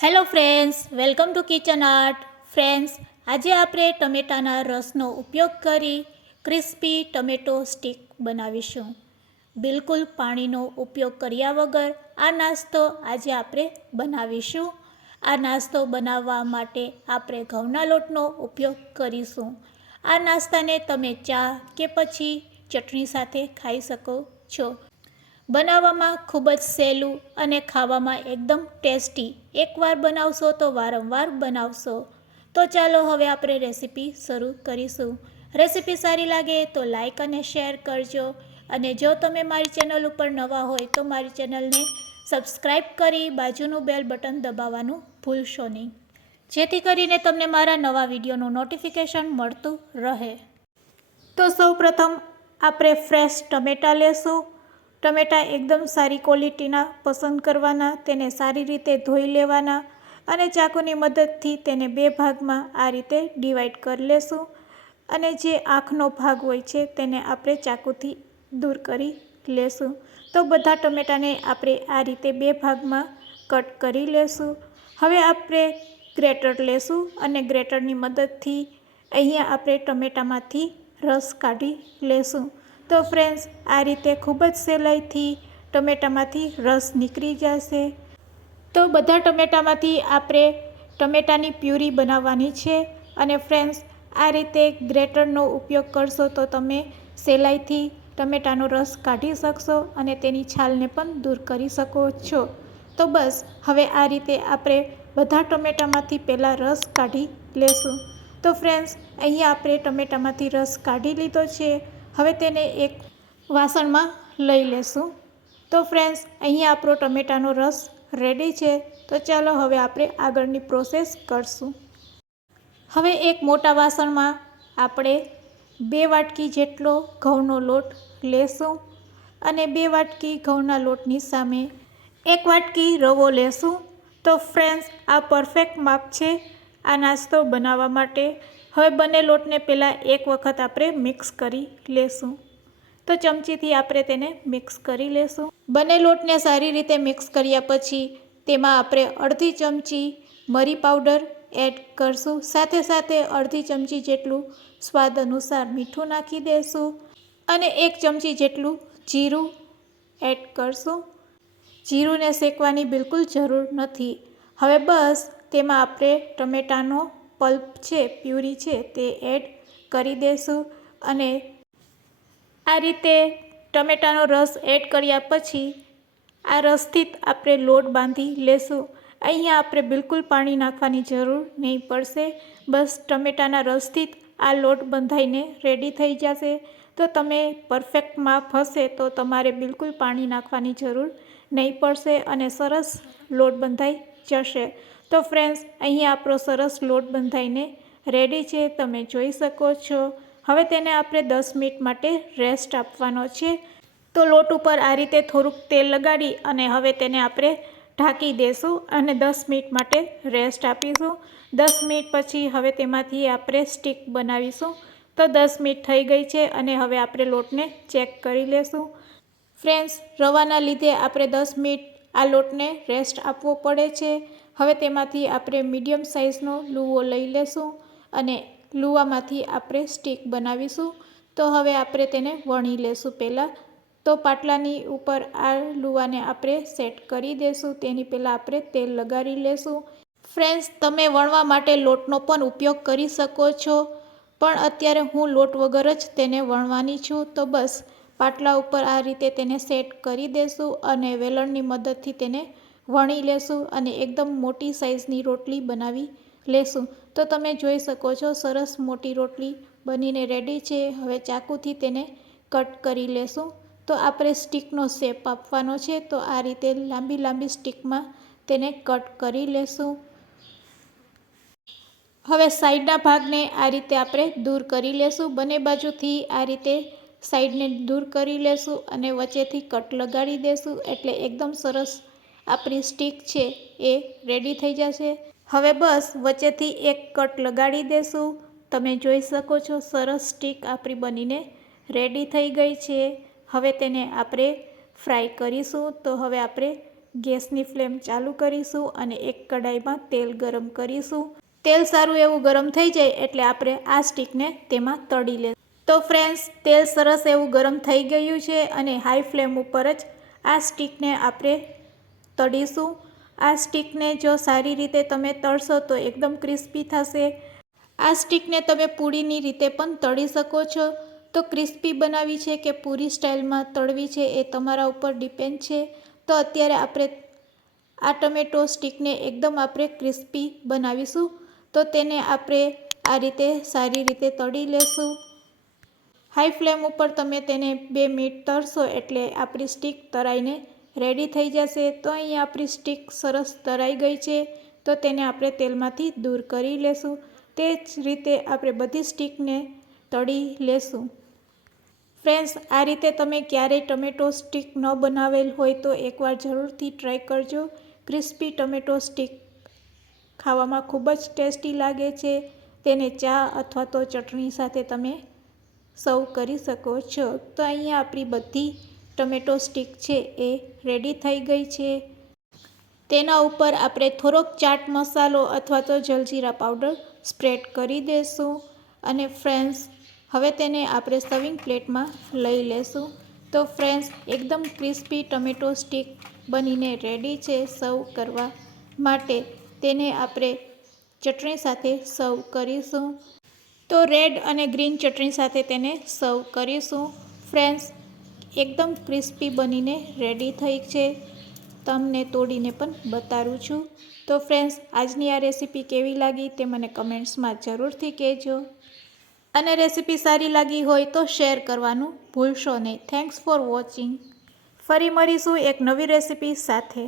Hello friends, welcome to kitchen art. Friends, આજે આપણે ટમેટાના રસનો ઉપયોગ કરી ક્રિસ્પી ટમેટો સ્ટીક બનાવીશું. બિલકુલ પાણીનો ઉપયોગ કર્યા વગર આ નાસ્તો આજે આપણે બનાવીશું. આ નાસ્તો બનાવવા માટે આપણે ઘઉંના લોટનો ઉપયોગ કરીશું. આ નાસ્તાને તમે ચા કે પછી ચટણી સાથે ખાઈ શકો છો. બનાવવામાં ખૂબ જ સહેલું અને ખાવામાં એકદમ ટેસ્ટી. એકવાર બનાવશો તો વારંવાર બનાવશો. તો ચાલો હવે આપણે રેસીપી શરૂ કરીશું. રેસીપી સારી લાગે તો લાઈક અને શેર કરજો. અને જો તમે મારી ચેનલ ઉપર નવા હોય તો મારી ચેનલને સબસ્ક્રાઈબ કરી બાજુનું બેલ બટન દબાવવાનું ભૂલશો નહીં, જેથી કરીને તમને મારા નવા વિડીયોનું નોટિફિકેશન મળતું રહે. તો સૌપ્રથમ આપણે ફ્રેશ ટમેટાં લેશું. ટમેટાં એકદમ સારી ક્વોલિટીના પસંદ કરવાના, તેને સારી રીતે ધોઈ લેવાના અને ચાકુની મદદથી તેને બે ભાગમાં આ રીતે ડિવાઈડ કરી લેશું. અને જે આંખનો ભાગ હોય છે તેને આપણે ચાકુથી દૂર કરી લેશું. તો બધા ટમેટાને આપણે આ રીતે બે ભાગમાં કટ કરી લેશું. હવે આપણે ગ્રેટર લેશું અને ગ્રેટરની મદદથી અહીંયા આપણે ટમેટામાંથી રસ કાઢી લેશું. તો ફ્રેન્ડ્સ, આ રીતે ખૂબ જ સહેલાઈથી ટમેટામાંથી રસ નીકળી જશે. તો બધા ટમેટામાંથી આપણે ટમેટાની પ્યુરી બનાવવાની છે. અને ફ્રેન્ડ્સ, આ રીતે ગ્રેટરનો ઉપયોગ કરશો તો તમે સહેલાઈથી ટમેટાનો રસ કાઢી શકશો અને તેની છાલને પણ દૂર કરી શકો છો. તો બસ હવે આ રીતે આપણે બધા ટમેટામાંથી પહેલાં રસ કાઢી લેશું. તો ફ્રેન્ડ્સ, અહીંયા આપણે ટમેટામાંથી રસ કાઢી લીધો છે. હવે તેને એક વાસણમાં લઈ લેશું. તો ફ્રેન્ડ્સ, અહીંયા આપણો ટમેટાનો રસ રેડી છે. તો ચાલો હવે આપણે આગળની પ્રોસેસ કરશું. હવે એક મોટા વાસણમાં આપણે 2 વાટકી જેટલો ઘઉંનો લોટ લેશું અને 2 વાટકી ઘઉંના લોટની સામે 1 વાટકી રવો લેશું. તો ફ્રેન્ડ્સ, આ પરફેક્ટ માપ છે આ નાસ્તો બનાવવા માટે. હવે બંને લોટને પહેલાં એક વખત આપણે મિક્સ કરી લેશું. તો ચમચીથી આપણે તેને મિક્સ કરી લેશું. બંને લોટને સારી રીતે મિક્સ કર્યા પછી તેમાં આપણે અડધી ચમચી મરી પાવડર એડ કરશું. સાથે સાથે અડધી ચમચી જેટલું સ્વાદ અનુસાર મીઠું નાખી દઈશું અને 1 ચમચી જેટલું જીરું એડ કરશું. જીરુંને શેકવાની બિલકુલ જરૂર નથી. હવે બસ તેમાં આપણે ટમેટાનો પલ્પ છે, પ્યુરી છે, તે એડ કરી દઈશું. અને આ રીતે ટમેટાનો રસ એડ કર્યા પછી આ રસથી જ આપણે લોટ બાંધી લેશું. અહીંયા આપણે બિલકુલ પાણી નાખવાની જરૂર નહીં પડશે. બસ ટમેટાના રસથી જ આ લોટ બંધાઈને રેડી થઈ જશે. તો તમે પરફેક્ટ માપ હશે તો તમારે બિલકુલ પાણી નાખવાની જરૂર નહીં પડશે અને સરસ લોટ બંધાઈ જશે. તો ફ્રેન્ડ્સ, અહીંયા આપણો સરસ લોટ બંધાઈને રેડી છે, તમે જોઈ શકો છો. હવે તેને આપણે 10 મિનિટ માટે રેસ્ટ આપવાનો છે. તો લોટ ઉપર આ રીતે થોડુંક તેલ લગાડી અને હવે તેને આપણે ઢાંકી દઈશું અને 10 મિનિટ માટે રેસ્ટ આપીશું. 10 મિનિટ પછી હવે તેમાંથી આપણે સ્ટીક બનાવીશું. તો 10 મિનિટ થઈ ગઈ છે અને હવે આપણે લોટને ચેક કરી લેશું. ફ્રેન્ડ્સ, રવાના લીધે આપણે 10 મિનિટ આ લોટને રેસ્ટ આપવો પડે છે. હવે તેમાંથી આપણે મીડિયમ સાઇઝનો લુવો લઈ લેશું અને લુવામાંથી આપણે સ્ટીક બનાવીશું. તો હવે આપણે તેને વણી લેશું પહેલાં. તો પાટલાની ઉપર આ લુવાને આપણે સેટ કરી દઈશું. તેની પહેલાં આપણે તેલ લગાડી લેશું. ફ્રેન્ડ્સ, તમે વણવા માટે લોટનો પણ ઉપયોગ કરી શકો છો, પણ અત્યારે હું લોટ વગર જ તેને વણવાની છું. તો બસ પાટલા ઉપર આ રીતે તેને સેટ કરી દઈશું અને વેલણની મદદથી તેને વણી લેશું અને એકદમ મોટી સાઇઝની રોટલી બનાવી લેશું. તો તમે જોઈ શકો છો સરસ મોટી રોટલી બનીને રેડી છે. હવે ચાકુથી તેને કટ કરી લેશું. તો આપણે સ્ટીકનો શેપ આપવાનો છે. તો આ રીતે લાંબી લાંબી સ્ટીકમાં તેને કટ કરી લેશું. હવે સાઈડના ભાગને આ રીતે આપણે દૂર કરી લેશું. બંને બાજુથી આ રીતે સાઈડને દૂર કરી લેશું અને વચ્ચેથી કટ લગાડી દેશું. એટલે એકદમ સરસ આપણી સ્ટીક છે એ રેડી થઈ જશે. હવે બસ વચ્ચેથી એક કટ લગાડી દેશું. તમે જોઈ શકો છો સરસ સ્ટીક આપણી બનીને રેડી થઈ ગઈ છે. હવે તેને આપણે ફ્રાય કરીશું. તો હવે આપણે ગેસની ફ્લેમ ચાલુ કરીશું અને એક કડાઈમાં તેલ ગરમ કરીશું. તેલ સારું એવું ગરમ થઈ જાય એટલે આપણે આ સ્ટીકને તેમાં તળી લઈશું. તો ફ્રેન્ડ્સ, તેલ સરસ એવું ગરમ થઈ ગયું છે અને હાઈ ફ્લેમ ઉપર જ આ સ્ટીકને આપણે તળીશું. આ સ્ટીકને જો સારી રીતે તમે તળશો તો એકદમ ક્રિસ્પી થશે. આ સ્ટીકને તમે પૂરીની રીતે પણ તળી શકો છો. તો ક્રિસ્પી બનાવવી છે કે પૂરી સ્ટાઇલમાં તળવી છે એ તમારા ઉપર ડિપેન્ડ છે. તો અત્યારે આપણે આ ટમેટો સ્ટીકને એકદમ આપણે ક્રિસ્પી બનાવીશું. તો તેને આપણે આ રીતે સારી રીતે તળી લેશું. હાઈ ફ્લેમ ઉપર તમે તેને 2 મિનિટ તળશો એટલે આપણી સ્ટીક તળાઈને રેડી થઈ જશે. તો અહીંયા આપણી સ્ટીક સરસ તળાઈ ગઈ છે. તો તેને આપણે તેલમાંથી દૂર કરી લેશું. તે જ રીતે આપણે બધી સ્ટીકને તળી લેશું. ફ્રેન્ડ્સ, આ રીતે તમે ક્યારેય ટમેટો સ્ટીક ન બનાવેલ હોય તો એકવાર જરૂરથી ટ્રાય કરજો. ક્રિસ્પી ટમેટો સ્ટીક ખાવામાં ખૂબ જ ટેસ્ટી લાગે છે. તેને ચા અથવા તો ચટણી સાથે તમે સર્વ કરી શકો છો. તો અહીંયા આપણી બધી ટમેટો સ્ટીક છે એ રેડી થઈ ગઈ છે. તેના ઉપર આપણે થોડોક ચાટ મસાલો અથવા તો જલજીરા પાવડર સ્પ્રેડ કરી દઈશું. અને ફ્રેન્ડ્સ, હવે તેને આપણે સર્વિંગ પ્લેટમાં લઈ લેશું. તો ફ્રેન્ડ્સ, એકદમ ક્રિસ્પી ટમેટો સ્ટીક બનીને રેડી છે સર્વ કરવા માટે. તેને આપણે ચટણી સાથે સર્વ કરીશું. તો રેડ અને ગ્રીન ચટણી સાથે તેને સર્વ કરીશું. ફ્રેન્ડ્સ, એકદમ ક્રિસ્પી બનીને રેડી થઈ છે. તમને તોડીને પણ બતાવું છું. તો ફ્રેન્ડ્સ, આજની આ રેસીપી કેવી લાગી તે મને કમેન્ટ્સમાં જરૂરથી કહેજો. અને રેસીપી સારી લાગી હોય તો શેર કરવાનું ભૂલશો નહીં. Thanks for watching. ફરી મળીશું એક નવી રેસીપી સાથે.